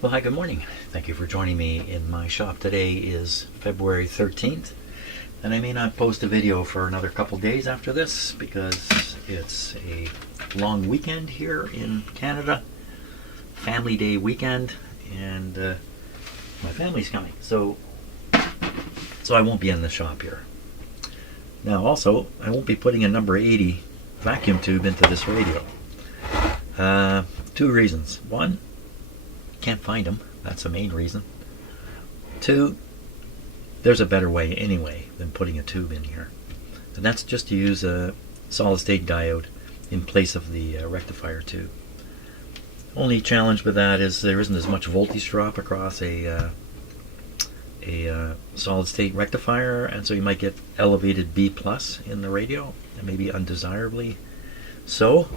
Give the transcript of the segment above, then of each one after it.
Well, hi, good morning. Thank you for joining me in my shop. Today is February 13th, and I may not post a video for another couple days after this because it's a long weekend here in Canada, Family Day weekend, and my family's coming, so I won't be in the shop here. Now, also, I won't be putting a number 80 vacuum tube into this radio. Two reasons. One, can't find them. That's the main reason. Two, there's a better way anyway than putting a tube in here, and that's just to use a solid state diode in place of the rectifier tube. Only challenge with that is there isn't as much voltage drop across a solid state rectifier, and so you might get elevated B plus in the radio, and maybe undesirably so.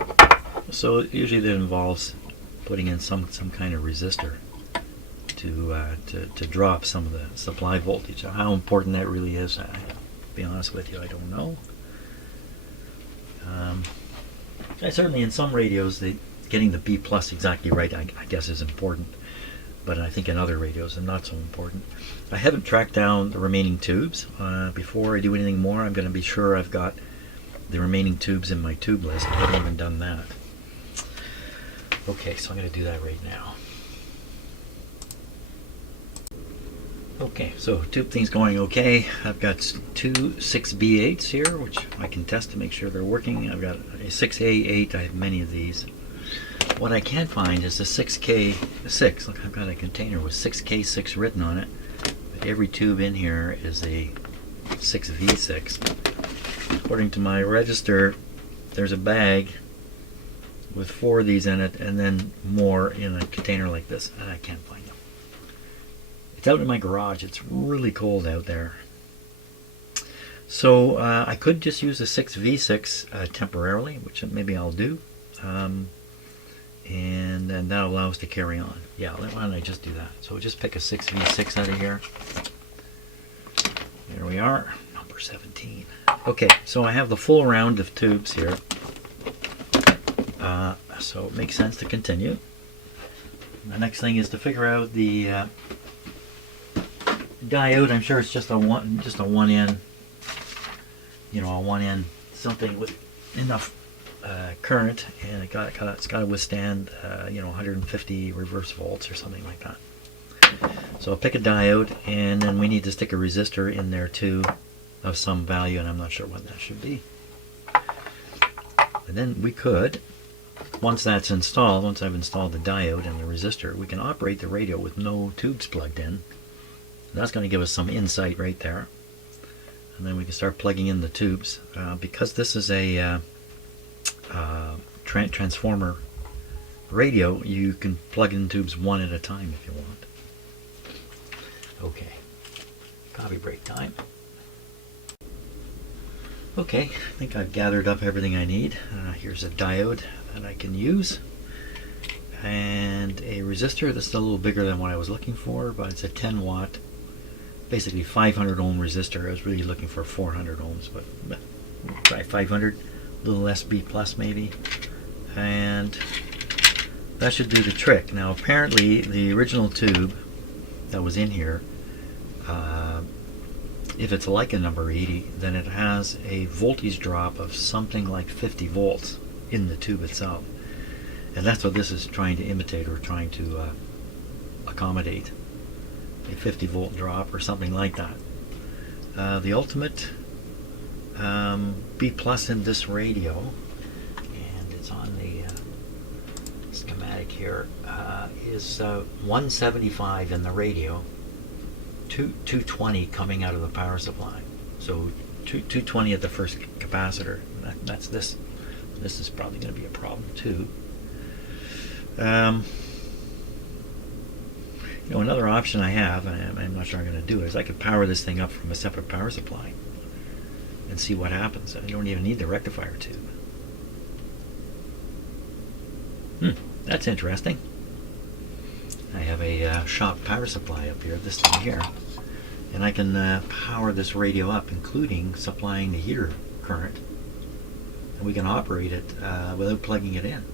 So usually that involves putting in some kind of resistor to drop some of the supply voltage. How important that really is, to be honest with you, I don't know. Certainly in some radios, getting the B plus exactly right, I guess, is important. But I think in other radios, they're not so important. I haven't tracked down the remaining tubes. Before I do anything more, I'm going to be sure I've got the remaining tubes in my tube list. I haven't even done that. Okay, so I'm going to do that right now. Okay, so tube thing's going okay. I've got two 6B8s here, which I can test to make sure they're working. I've got a 6A8. I have many of these. What I can't find is a 6K6. Look, I've got a container with 6K6 written on it. But every tube in here is a 6V6. According to my register, there's a bag with 4 of these in it, and then more in a container like this, and I can't find them. It's out in my garage. It's really cold out there. So I could just use a 6V6 temporarily, which maybe I'll do. And then that allows to carry on. Yeah, why don't I just do that? So just pick a 6V6 out of here. There we are, number 17. Okay, so I have the full round of tubes here. So it makes sense to continue. The next thing is to figure out the diode. I'm sure it's just a one in, a one in something with enough current, and it's got to withstand 150 reverse volts or something like that. So I'll pick a diode, and then we need to stick a resistor in there too of some value, and I'm not sure what that should be. And then we could, once that's installed, once I've installed the diode and the resistor, we can operate the radio with no tubes plugged in. And that's going to give us some insight right there. And then we can start plugging in the tubes. Because this is a transformer radio, you can plug in tubes one at a time if you want. Okay, coffee break time. Okay, I think I've gathered up everything I need. Here's a diode that I can use, and a resistor that's a little bigger than what I was looking for, but it's a 10 watt, basically 500 ohm resistor. I was really looking for 400 ohms, but we'll try 500, a little less B plus maybe, and that should do the trick. Now apparently the original tube that was in here, if it's like a number 80, then it has a voltage drop of something like 50 volts in the tube itself. And that's what this is trying to imitate, or trying to accommodate, a 50 volt drop or something like that. The ultimate B plus in this radio, and it's on the schematic here, is 175 in the radio, 220 coming out of the power supply. So 220 at the first capacitor. That's this. This is probably going to be a problem too. Another option I have, and I'm not sure I'm going to do it, is I could power this thing up from a separate power supply and see what happens. I don't even need the rectifier tube. That's interesting. I have a shop power supply up here, this thing here, and I can power this radio up, including supplying the heater current, and we can operate it without plugging it in.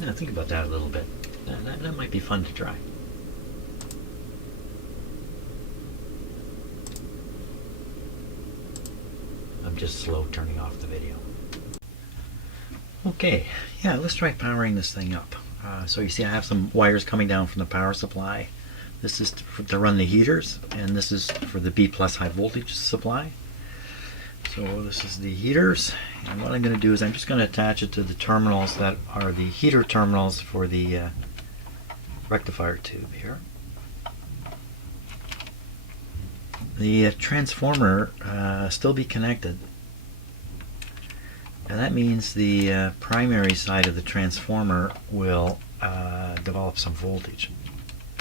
Yeah, think about that a little bit. That might be fun to try. I'm just slow turning off the video. Okay, yeah, let's try powering this thing up. So you see I have some wires coming down from the power supply. This is to run the heaters, and this is for the B+ high voltage supply. So this is the heaters, and what I'm going to do is I'm just going to attach it to the terminals that are the heater terminals for the rectifier tube here. The transformer still be connected, and that means the primary side of the transformer will develop some voltage.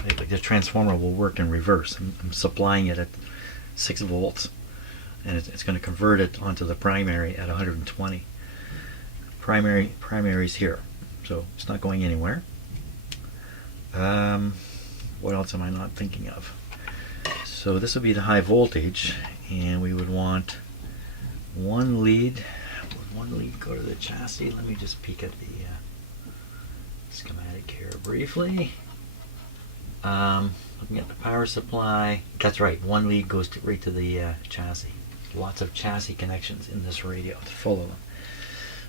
The transformer will work in reverse. I'm supplying it at 6 volts, and it's going to convert it onto the primary at 120. Primary's here, so it's not going anywhere. What else am I not thinking of? So this would be the high voltage, and we would want one lead. Would one lead go to the chassis? Let me just peek at the schematic here briefly. Looking at the power supply, that's right, one lead goes right to the chassis. Lots of chassis connections in this radio, it's full of them.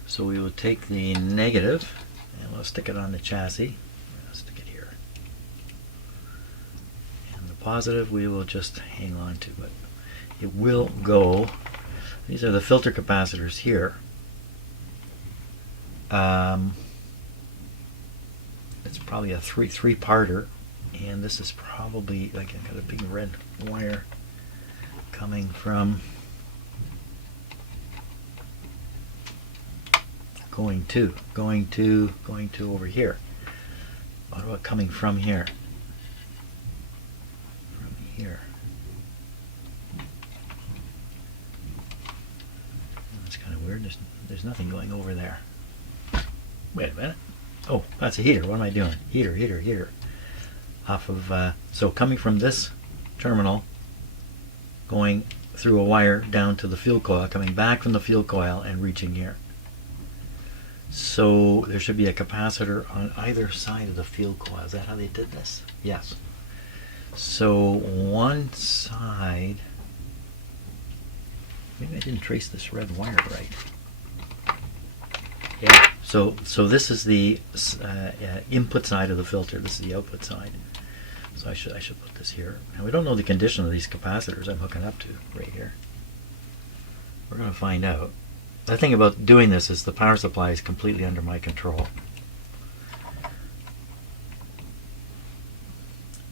So we will take the negative and we'll stick it on the chassis. I'll stick it here. And the positive we will just hang on to it. It will go. These are the filter capacitors here. It's probably a three-parter. And this is probably, like, I've got a big red wire coming from going to over here. What about coming from here? From here. That's kind of weird. There's nothing going over there. Wait a minute. Oh, that's a heater. What am I doing? Heater. Off of, so coming from this terminal, going through a wire down to the field coil, coming back from the field coil and reaching here. So there should be a capacitor on either side of the field coil. Is that how they did this? Yes. So one side, maybe I didn't trace this red wire right. Yeah, so this is the input side of the filter. This is the output side. So I should put this here. And we don't know the condition of these capacitors I'm hooking up to right here. We're going to find out. The thing about doing this is the power supply is completely under my control.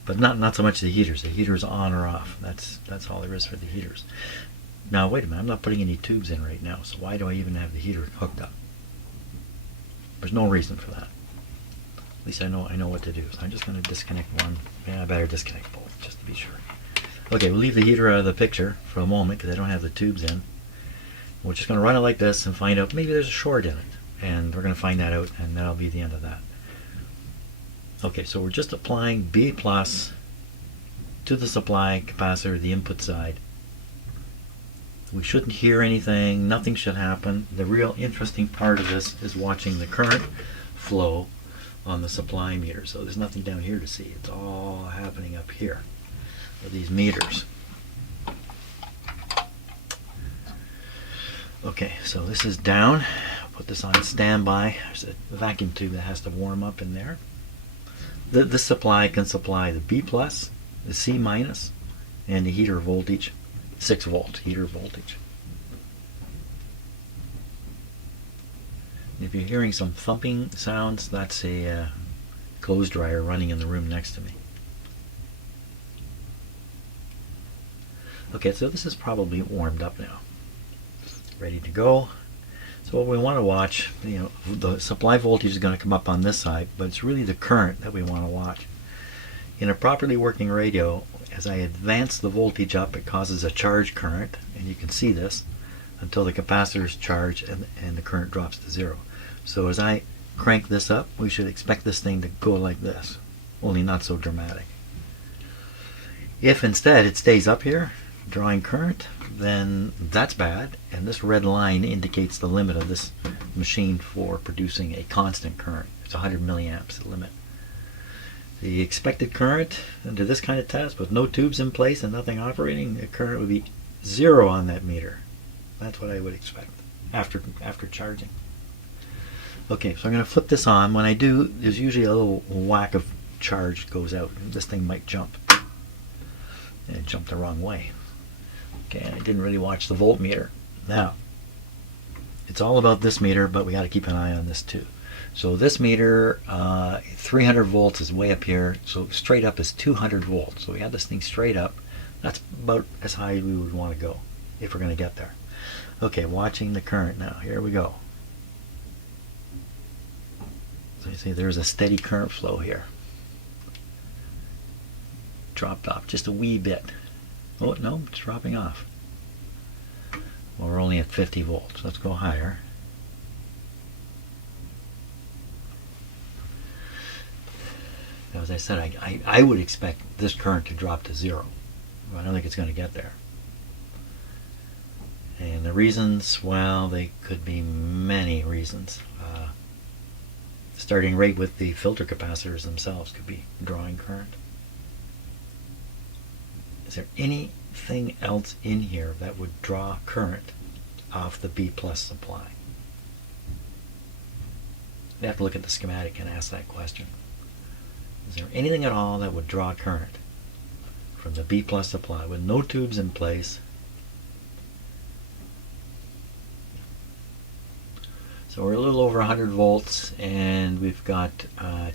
But not so much the heaters. The heaters on or off. That's all there is for the heaters. Now wait a minute, I'm not putting any tubes in right now, so why do I even have the heater hooked up? There's no reason for that. At least I know what to do. So I'm just going to disconnect one. Yeah, I better disconnect both just to be sure. Okay, we'll leave the heater out of the picture for a moment because I don't have the tubes in. We're just going to run it like this and find out maybe there's a short in it. And we're going to find that out, and that'll be the end of that. Okay, so we're just applying B+ to the supply capacitor, the input side. We shouldn't hear anything, nothing should happen. The real interesting part of this is watching the current flow on the supply meter. So there's nothing down here to see. It's all happening up here with these meters. Okay, so this is down. I'll put this on standby. There's a vacuum tube that has to warm up in there. This supply can supply the B+, the C-, and the heater voltage. 6 volt heater voltage. If you're hearing some thumping sounds, that's a clothes dryer running in the room next to me. Okay, so this is probably warmed up now. Ready to go. So what we want to watch, the supply voltage is going to come up on this side, but it's really the current that we want to watch. In a properly working radio, as I advance the voltage up, it causes a charge current, and you can see this until the capacitors charge and the current drops to 0. So as I crank this up, we should expect this thing to go like this, only not so dramatic. If instead it stays up here, drawing current, then that's bad, and this red line indicates the limit of this machine for producing a constant current. It's 100 milliamps, the limit. The expected current under this kind of test with no tubes in place and nothing operating, the current would be 0 on that meter. That's what I would expect after charging. Okay, so I'm going to flip this on. When I do, there's usually a little whack of charge goes out. This thing might jump. And it jumped the wrong way. Okay, and I didn't really watch the voltmeter. Now, it's all about this meter, but we got to keep an eye on this too. So this meter, 300 volts is way up here. So straight up is 200 volts. So we have this thing straight up. That's about as high as we would want to go if we're going to get there. Okay, watching the current now. Here we go. So you see there's a steady current flow here. Dropped off just a wee bit. Oh, no, it's dropping off. Well, we're only at 50 volts. Let's go higher. As I said, I would expect this current to drop to 0. I don't think it's going to get there. And the reasons, well, they could be many reasons. Starting right with the filter capacitors themselves could be drawing current. Is there anything else in here that would draw current off the B+ supply? You have to look at the schematic and ask that question. Is there anything at all that would draw current from the B+ supply with no tubes in place? So we're a little over 100 volts and we've got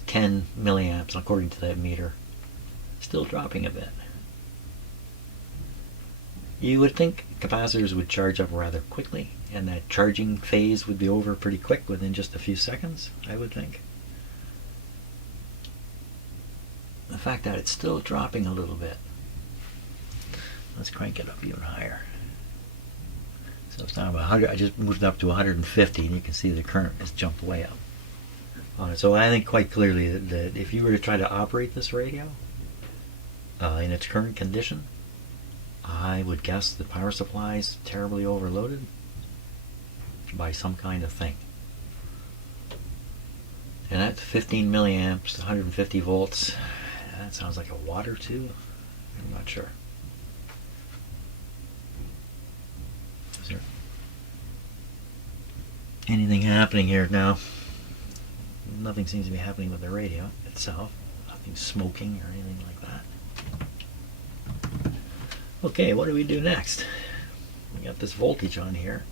10 milliamps according to that meter. Still dropping a bit. You would think capacitors would charge up rather quickly and that charging phase would be over pretty quick within just a few seconds, I would think. The fact that it's still dropping a little bit. Let's crank it up even higher. So it's down about 100. I just moved up to 150 and you can see the current has jumped way up on it. So I think quite clearly that if you were to try to operate this radio in its current condition, I would guess the power supply is terribly overloaded by some kind of thing. And at 15 milliamps, 150 volts, that sounds like a watt or two. I'm not sure. Is there anything happening here now? Nothing seems to be happening with the radio itself. Nothing smoking or anything like that. Okay, what do we do next? We got this voltage on here.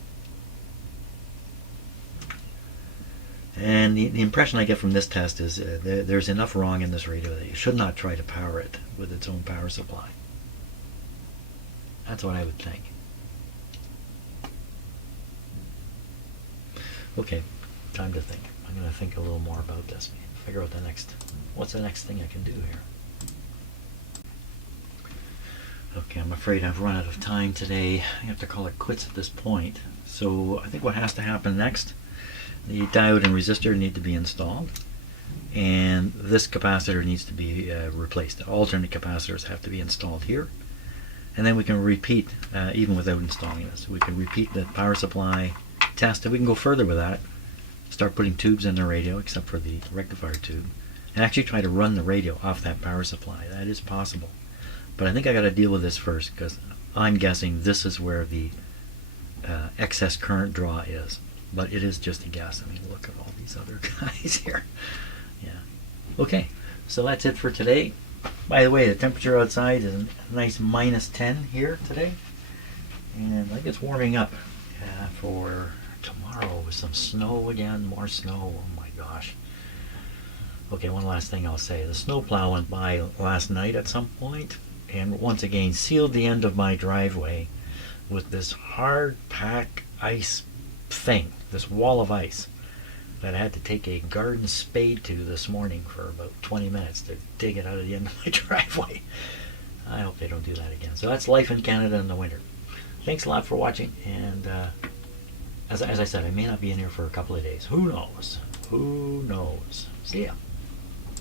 And the impression I get from this test is there's enough wrong in this radio that you should not try to power it with its own power supply. That's what I would think. Okay, time to think. I'm going to think a little more about this. Figure out what's the next thing I can do here. Okay, I'm afraid I've run out of time today. I have to call it quits at this point. So I think what has to happen next, the diode and resistor need to be installed, and this capacitor needs to be replaced. Alternate capacitors have to be installed here, and then we can repeat, even without installing this. We can repeat the power supply test, and we can go further with that. Start putting tubes in the radio, except for the rectifier tube, and actually try to run the radio off that power supply. That is possible. But I think I got to deal with this first, because I'm guessing this is where the excess current draw is. But it is just a guess. I mean, look at all these other guys here. Yeah. Okay, so that's it for today. By the way, the temperature outside is a nice -10 here today. And I think it's warming up for tomorrow with some snow again, more snow. Oh my gosh. Okay, one last thing I'll say. The snowplow went by last night at some point and once again sealed the end of my driveway with this hard pack ice thing, this wall of ice that I had to take a garden spade to this morning for about 20 minutes to dig it out of the end of my driveway. I hope they don't do that again. So that's life in Canada in the winter. Thanks a lot for watching, and as I said, I may not be in here for a couple of days. Who knows? Who knows? See ya.